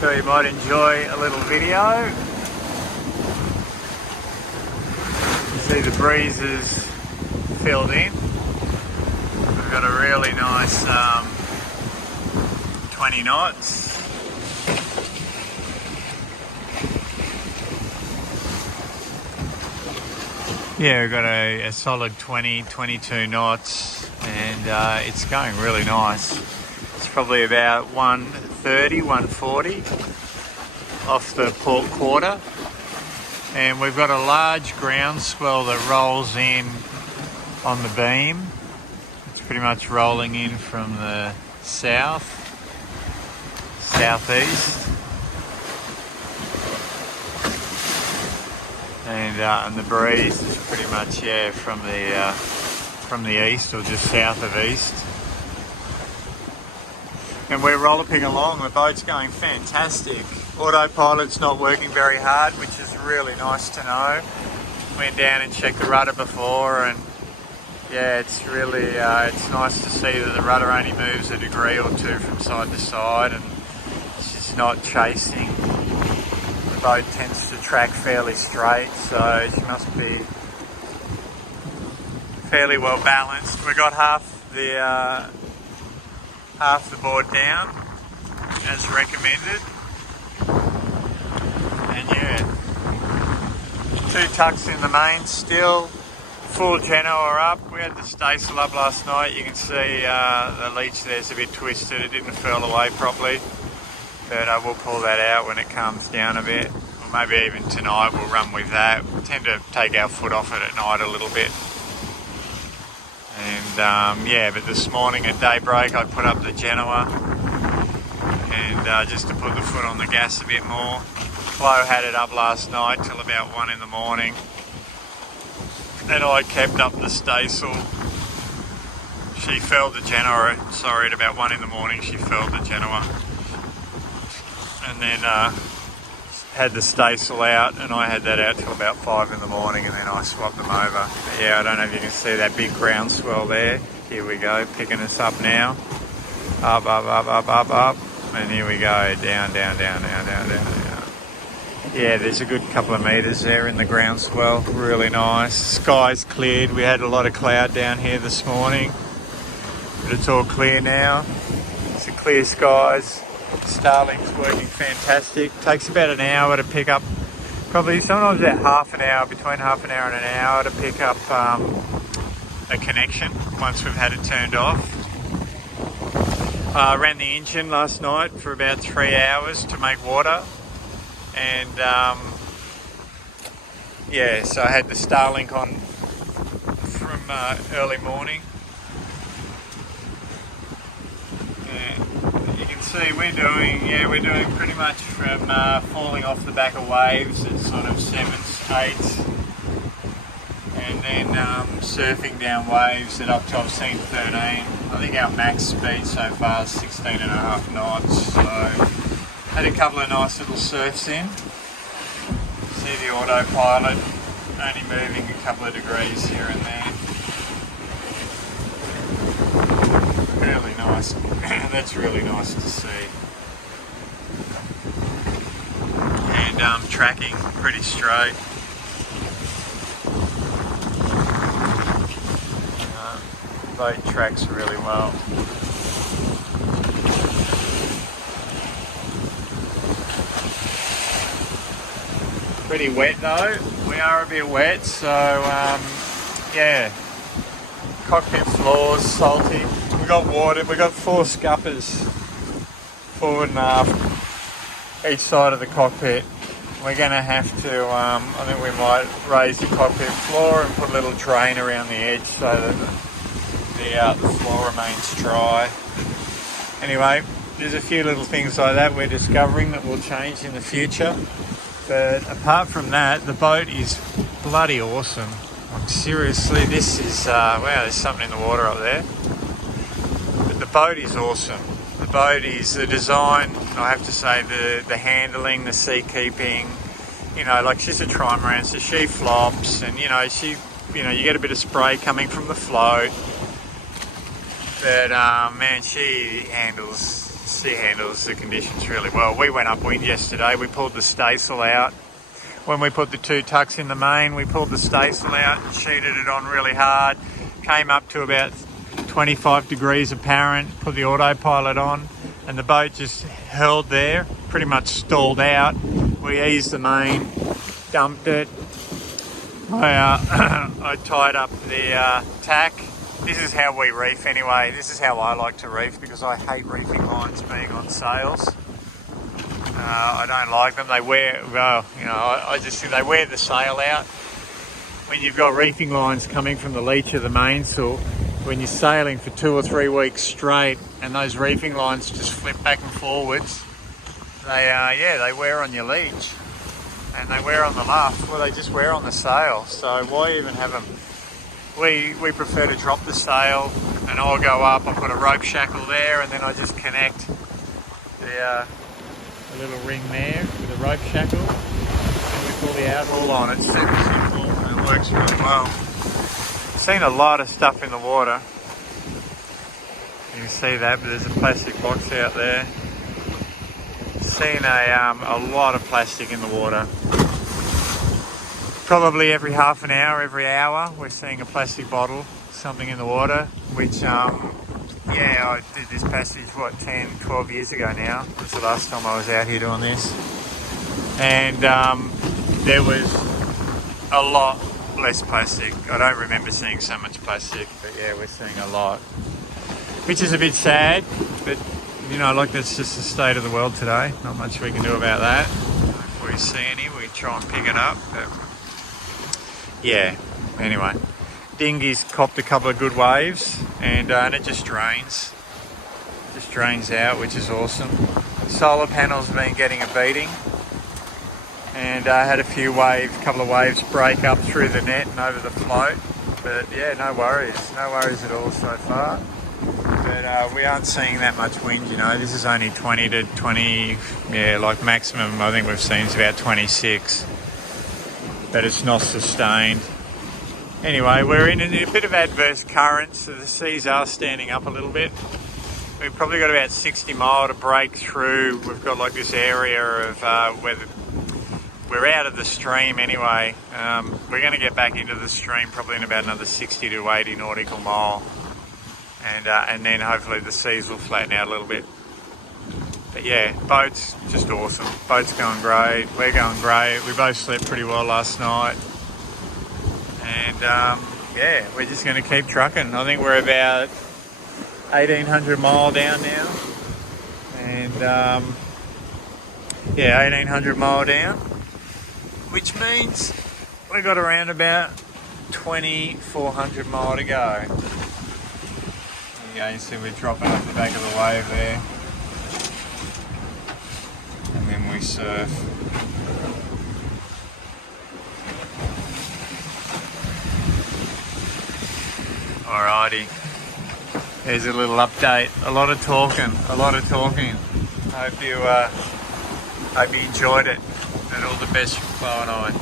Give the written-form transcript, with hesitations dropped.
So you might enjoy a little video. You see the breeze is filled in. We've got a really nice 20 knots. Yeah, we've got a solid 22 knots, and it's going really nice. It's probably about 130, 140 off the port quarter. And we've got a large groundswell that rolls in on the beam. It's pretty much rolling in from the southeast. And the breeze is pretty much from the east or just south of east. And we're rollipping along. The boat's going fantastic. Autopilot's not working very hard, which is really nice to know. Went down and checked the rudder before, and yeah, it's really it's nice to see that the rudder only moves a degree or two from side to side, and it's just not chasing. The boat tends to track fairly straight, so she must be fairly well balanced. We got half the board down as recommended, and yeah, 2 tucks in the main still, full Genoa up. We had the staysail up last night. You can see the leech there's a bit twisted, it didn't furl away properly. But we'll pull that out when it calms down a bit. Or maybe even tonight we'll run with that. We tend to take our foot off it at night a little bit. And yeah, but this morning at daybreak I put up the Genoa, and just to put the foot on the gas a bit more. Flo had it up last night till about 1 in the morning. Then I kept up the staysail. She felled the Genoa, sorry, at about 1 in the morning she felled the Genoa. And then had the staysail out, and I had that out till about 5 in the morning, and then I swapped them over. But yeah, I don't know if you can see that big groundswell there. Here we go, picking us up now. Up, and here we go, down. Yeah, there's a good couple of metres there in the groundswell, really nice. Sky's cleared, we had a lot of cloud down here this morning, but it's all clear now. It's a clear skies. Starlink's working fantastic. Takes about an hour to pick up, probably sometimes about half an hour, between half an hour and an hour to pick up a connection once we've had it turned off. Ran the engine last night for about 3 hours to make water, and yeah, so I had the Starlink on from early morning. See, we're doing pretty much from falling off the back of waves at sort of 7s, 8s, and then surfing down waves at up to, I've seen 13. I think our max speed so far is 16.5 knots, so had a couple of nice little surfs in. See the autopilot only moving a couple of degrees here and there. Really nice. That's really nice to see. And tracking pretty straight. Boat tracks really well. Pretty wet though. We are a bit wet, so yeah. Cockpit floors salty. We got water. We got 4 scuppers, forward and aft, each side of the cockpit. We're going to have to. I think we might raise the cockpit floor and put a little drain around the edge so that the floor remains dry. Anyway, there's a few little things like that we're discovering that will change in the future. But apart from that, the boat is bloody awesome. Like, seriously, this is wow. There's something in the water up there. But the boat is awesome. The boat is the design. I have to say the handling, the sea keeping. You know, like she's a trimaran, so she flops, and you get a bit of spray coming from the float. But man, she handles sea handles the conditions really well. We went upwind yesterday. We pulled the staysail out. When we put the 2 tucks in the main, we pulled the staysail out and sheeted it on really hard. Came up to about 25 degrees apparent, put the autopilot on, and the boat just held there, pretty much stalled out. We eased the main, dumped it. I tied up the tack. This is how we reef anyway. This is how I like to reef because I hate reefing lines being on sails. I don't like them. They wear, well, you know, I just think they wear the sail out. When you've got reefing lines coming from the leach of the mainsail, when you're sailing for 2 or 3 weeks straight and those reefing lines just flip back and forwards, they wear on your leach and they wear on the luff. Well, they just wear on the sail. So why even have them? We prefer to drop the sail and I'll go up. I put a rope shackle there and then I just connect the little ring there with a rope shackle. And we pull the outhaul on. It's super simple and it works really well. Seen a lot of stuff in the water. You can see that, but there's a plastic box out there. Seen a lot of plastic in the water. Probably every half an hour, every hour, we're seeing a plastic bottle, something in the water, which, I did this passage, 10, 12 years ago now. That's the last time I was out here doing this. And there was a lot less plastic. I don't remember seeing so much plastic, but yeah, we're seeing a lot. Which is a bit sad, but you know, like that's just the state of the world today. Not much we can do about that. If we see any, we try and pick it up. But yeah, anyway. Dinghy's copped a couple of good waves and it just drains. Just drains out, which is awesome. Solar panels have been getting a beating. And I had a couple of waves break up through the net and over the float. But yeah, no worries at all so far. But we aren't seeing that much wind, you know. This is only 20 to 20, like maximum I think we've seen is about 26. But it's not sustained. Anyway, we're in a bit of adverse currents, so the seas are standing up a little bit. We've probably got about 60 mile to break through. We've got like this area of where we're out of the stream anyway. We're going to get back into the stream probably in about another 60 to 80 nautical mile. And then hopefully the seas will flatten out a little bit. But yeah, boat's just awesome. Boat's going great. We're going great. We both slept pretty well last night. And yeah, we're just going to keep trucking. I think we're about 1,800 mile down now. And yeah, 1,800 mile down. Which means we've got around about 2,400 mile to go. You see we're dropping off the back of the wave there. And then we surf. Alrighty. There's a little update. A lot of talking. Hope you enjoyed it. And all the best from Flo and I.